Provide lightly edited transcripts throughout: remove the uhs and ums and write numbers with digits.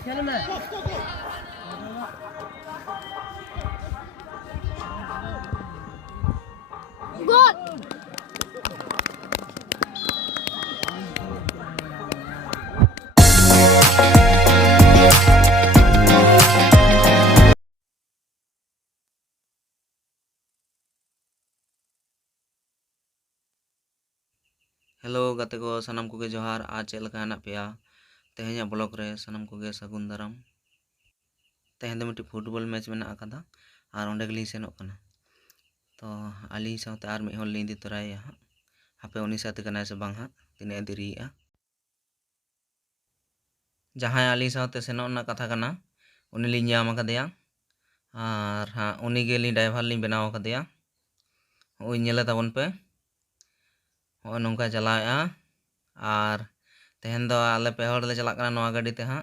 खेल में गोल। हेलो गाते को सानाम कोगे जोहार आज चेक लगा हेना पेया तेहें ब्लॉग रे सानाम कोगे सगुन दाराम तेहें दो मिट्टी फुटबॉल मैच में आकादा और ओंडे गली सेनोक कना तो आली साथे आर मिद हर लिं इदी तराया हाँ हापे उनी साथे कना से बांग हाँ तिने देरीआ जहां आली साथे सेनोक ना कथा कना उनी लिं ᱧᱟᱢ आकादेया और हाँ उनी गे लिं ड्राइवर लिं बनाव आकादेया ओई नेले ताबन पे हो नौका चलाया और तेहन दो आले पे हर ले चला कना नवा गाड़ी ते हाँ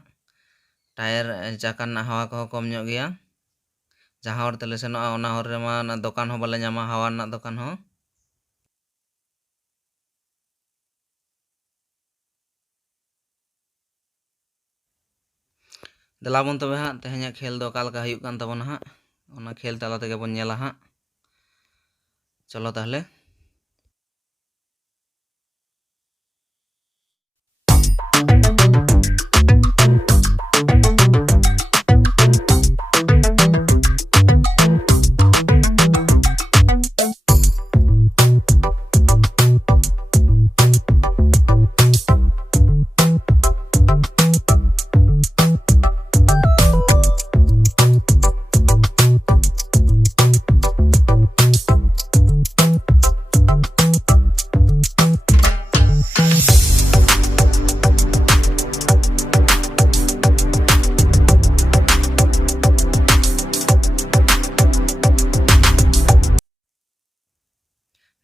टायर चाका ना हवा को कम ᱧᱚᱜ गया जहाँ हर तेले सेनोआ ओना हर रे मा दुकान हो बाले ᱧᱟᱢᱟ हवा ना दुकान हो देलाबन तबे हाँ तेहें खेल दो का लका हुयुग कान ताबोना हाँ ओना खेल तला तेगे बन नेला हाँ चलो ताहले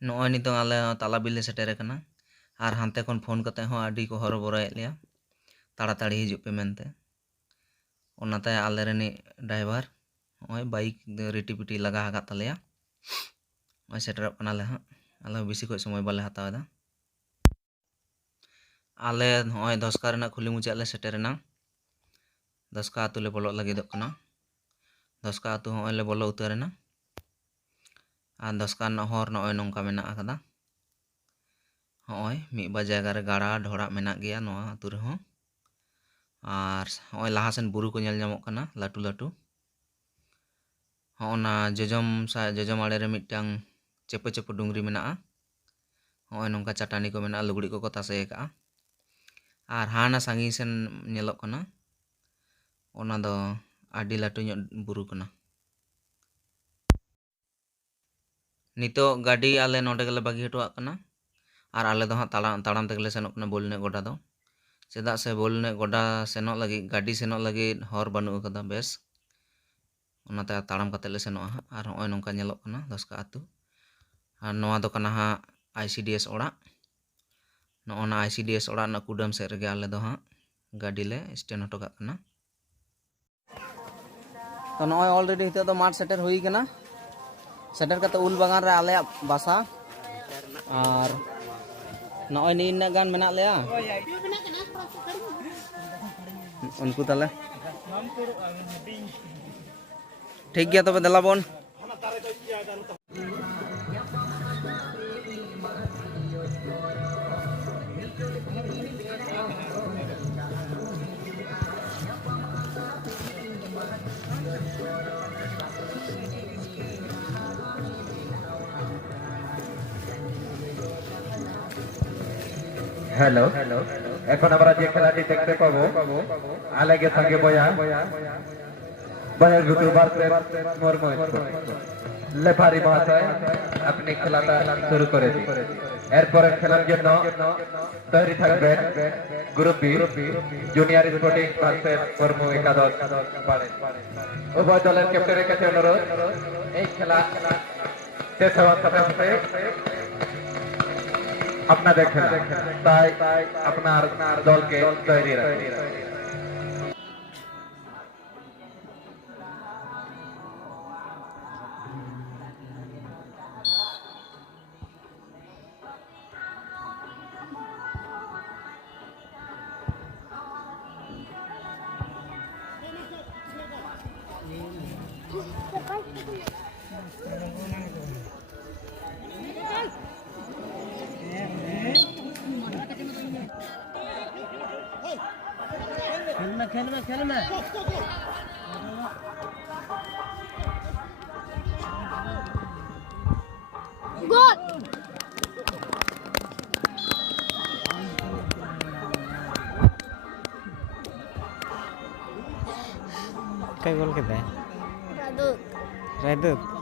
नॉय नितो आले ताला बिल सेटेर कना और हानते खन फोन कते हो आडी को हरो बरायत लिया ताड़ाताड़ी हिजुग पे मेनते ओनाते आले रेनी ड्राइवर ओय बाइक रिटी पिटी लगा हाकात तलेया ओय सेटर कना ले हाँ आले बेसी को समय बाले हतावदा आले ओय दसका रेना खुली मुचा ले सेटेरना दसका आतु ले बोलो लगिदोग कना दसका आतु ओय ले बोलो उतारेना और दसका हर नॉय नौका मेना आकादा होय मिबा जायगा रे गाड़ा ढोड़ा मेना गया नोआ आतु रे हो और होय लाहासेन बुरु को नेल ᱧᱟᱢᱚᱜ कना लाटू लाटू होना जजम आड़े रे मिटांग चेपे चेपे डुंगरी मेना होय नौका चटानी को मेना लुगड़ी को तासे का और हाना सांगी सेन नेलोग कना ओना दो आडी लाटू ᱧᱚᱜ बुरु कना नितो गाड़ी आले नोडे गले बागी हटुआ कना और आले दो हाँ ताड़ाम तेगले सेनोक कना बोलने गोडा दो चेदा से बोलने गोडा सेनोक लगी गाड़ी सेनोक लगी हर बानु कदा बेस ओनाते ताड़ाम कते ले सेनोआ हाँ और होय नौका नेलोग कना दसका आतु और नोआ दो कना हाँ ICDS ओड़ा नोना ICDS ओड़ा ना कुडम सेट रेगे आले दो हाँ गाड़ी ले स्टैंड हटो काग कना तो नोय ऑलरेडी हितो दो माठ सेटर हुई कना सेटर कते उल बागान रे आले बासा और नॉय नी इन्ना गान मेना लेया उनको ताले ठीक गया तबे देलाबन हेलो এখন আমরা যে খেলাটি দেখতে পাবো আলেগে সঙ্গে বয়া বয়ার ভিতর বারতে মরময় লেফারি মহাশয় আপনি খেলাটা শুরু করে দিন এরপরে খেলার জন্য তৈরি থাকবেন group B Junior Sporting versus Karma Ekadash উভয় দলের ক্যাপ্টেনের কাছে অনুরোধ এই খেলা শেষ হওয়ার সাথে সাথে আপনাদের খেলা তাই আপনার দলকে তৈরি রাখুন खेल में गोल काय गोल किती आहे रादूत रायदूत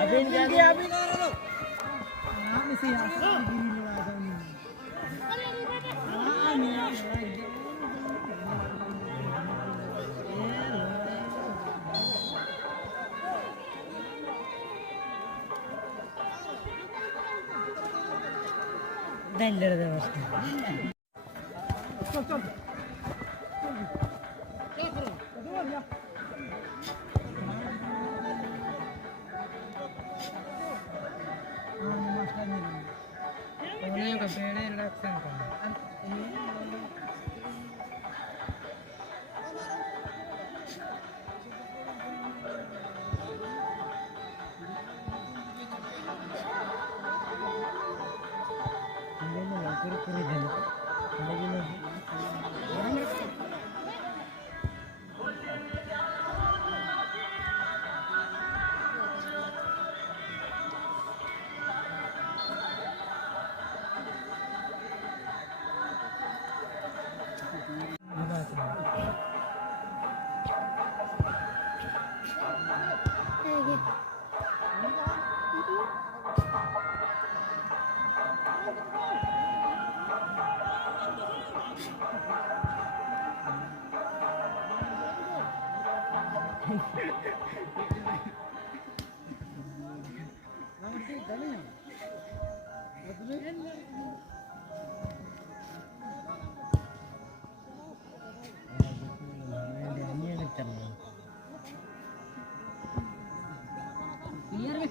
अभी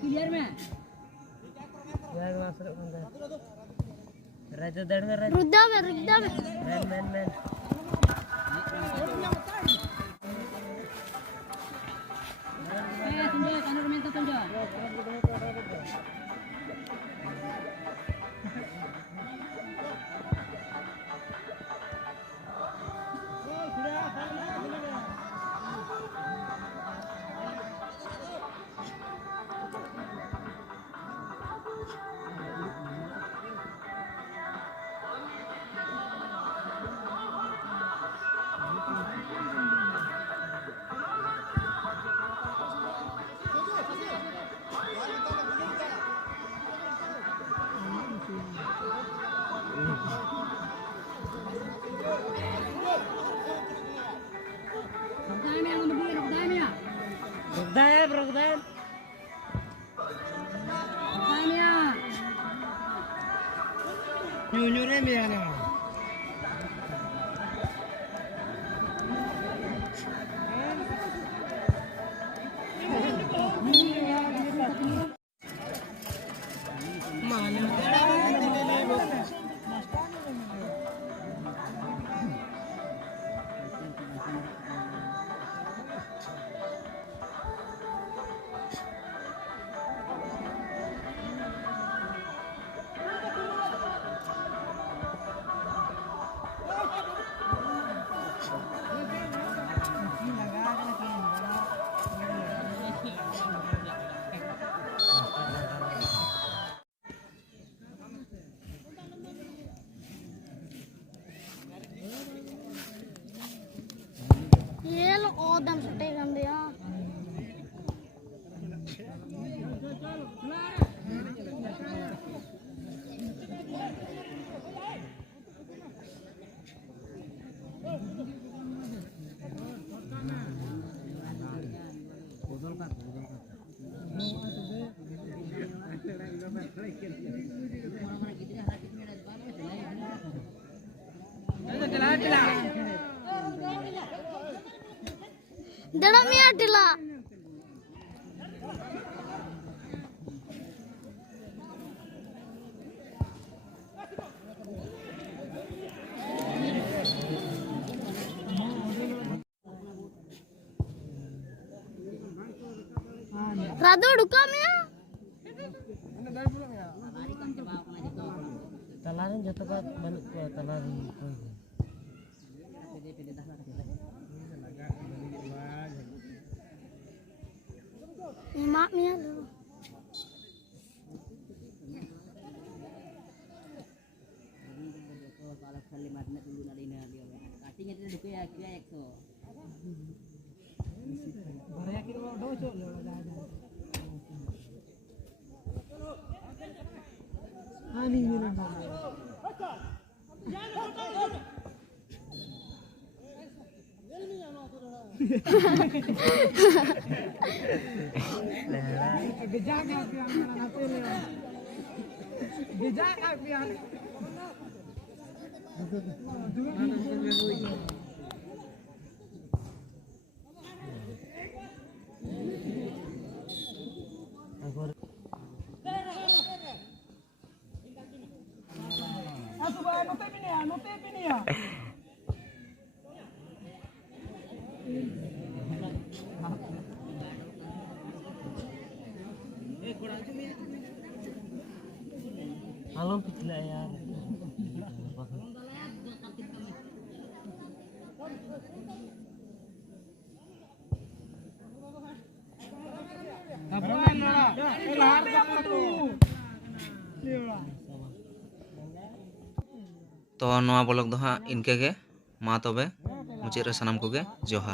क्लियर में राजा दड़ में रुद्दा में man nyunyurnya biar Dalam ya adalah. Rado dukam ya. Talaran jatuh kat balik ke talaran. Mak ya dulu. Alam kecil ya. तो नवा ब्लॉग दो हाँ इनके गे मा तबे मुचाद रे सानाम कोगे जोहार।